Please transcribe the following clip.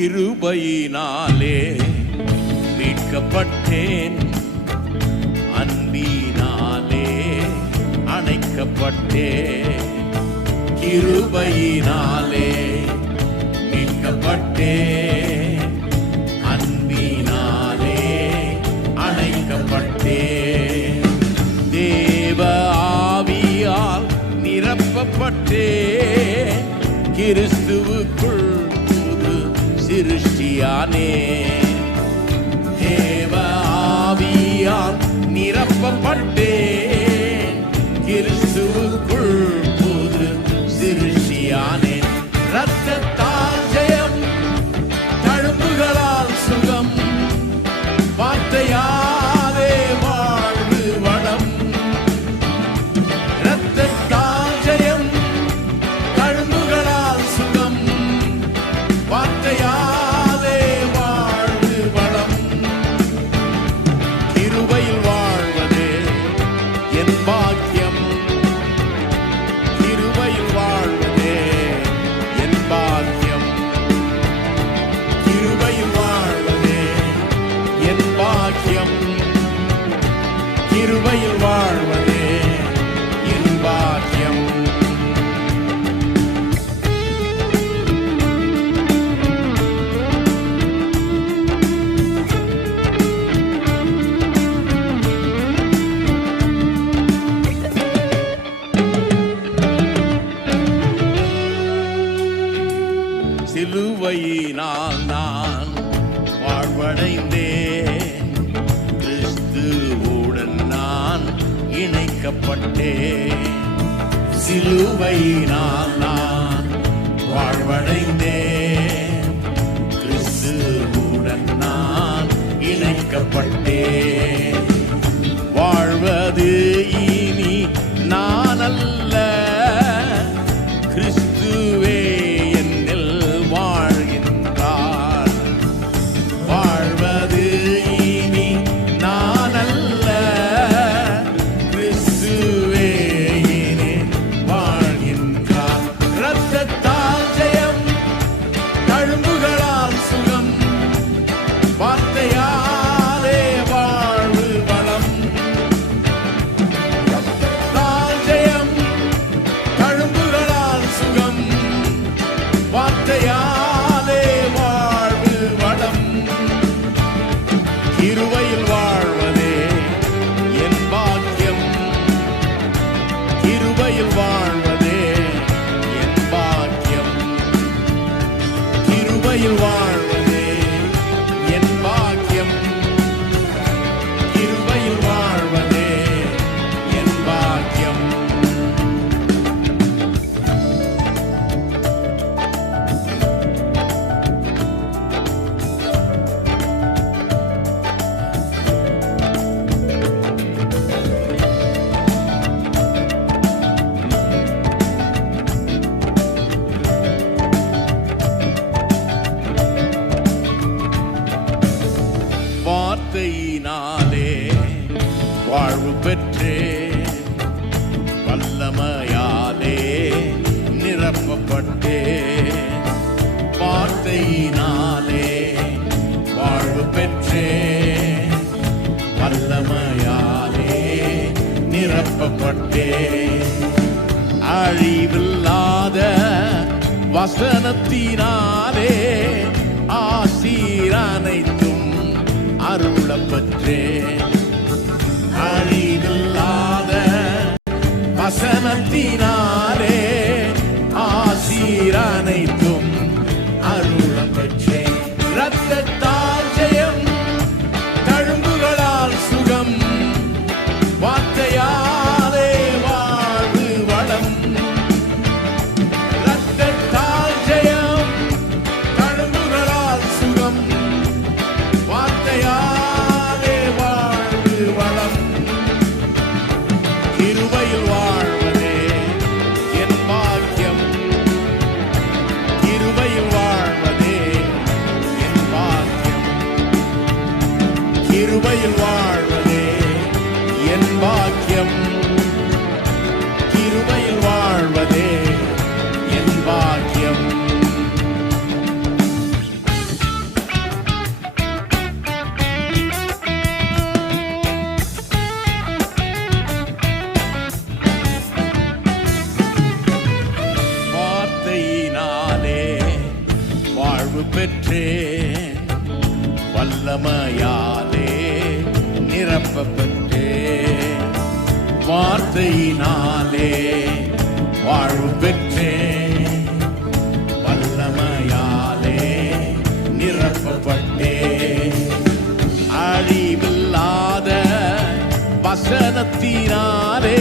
கிருபையினாலே மீட்கப்பட்டேன், அன்பினாலே அணைக்கப்பட்டேன். கிருபையினாலே மீட்கப்பட்டேன், அன்பினாலே அணைக்கப்பட்டேன். தேவ ஆவியால் நிரப்பப்பட்டேன், கிறிஸ்துவுக்குள் புது சிருஷ்டியானே. தேவ ஆவியால் நிரப்பப்பட்டேன், கிறிஸ்துவுக்குள் புது சிருஷ்டியானே. இரத்தத்தால் ஜெயம், தழும்புகளால் சுகம், வார்த்தையாலே வாழ்வு வளம். இரத்தத்தால் ஜெயம், தழும்புகளால் சுகம், வார்த்தையாலே வாழ்வு வளம். கிருபையில் வாழ்வதே என் பாக்கியம், கிருபையில் வாழ்வதே என் பாக்கியம். கிருபையில் வாழ்வதே என் பாக்கியம், கிருபையில் வாழ்வதே என் பாக்கியம். சிலுவையினால் நான் வாழ்வடைந்தேன், கிறிஸ்துவுடன் நான் இணைக்கப்பட்டேன். சிலுவையினால் நான் வாழ்வடைந்தேன், கிறிஸ்துவுடன் நான் இணைக்கப்பட்டேன். வாழ்வது இனி நான் அல்ல, கிறிஸ்துவே வாழ்கின்றார். வாழ்வது இனி நான் அல்ல, கிறிஸ்துவே இனி வாழ்கின்றார். இரத்தத்தால் ஜெயம், தழும்புகளால் சுகம், வார்த்தையாலே வாழ்வு வளம். இரத்தத்தால் ஜெயம், தழும்புகளால் சுகம், வார்த்தையாலே வாழ்வு வளம். கிருபையில் வாழ்வதே என் பாக்கியம், கிருபையில் வாழ்வதே என் பாக்கியம். கிருபையில் வாழ்வதே என் பாக்கியம், கிருபையில் வாழ்வதே என் பாக்கியம். வார்த்தையினாலே வாழ்வு பெற்றேன், வல்லமையாலே நிரப்பப்பட்டேன். வார்த்தையினாலே வாழ்வு பெற்றேன், வல்லமையாலே நிரப்பப்பட்டேன். அழிவில்லாத வசனத்தினாலே ஆசீர் அனைத்தும் அருளப்பட்டேன். அழிவில்லாத வசனத்தினாலே ஆசீர் அனைத்தும் அருளப்பட்டேன். இரத்தத்தால் ஜெயம், தழும்புகளால் சுகம், வார்த்தையாலே வாழ்வு வளம். இரத்தத்தால் ஜெயம், தழும்புகளால் சுகம், வார்த்தையாலே வாழ்வு வளம். கிருபையில் வாழ்வதே வாழ்வு பெற்றேன், வல்லமையாலே நிரப்ப பெற்றேன், வார்த்தையினாலே வாழ்வு பெற்றேன், வல்லமையாலே நிரப்பப்பட்டேன். அழிவில்லாத வசனத்தினாலே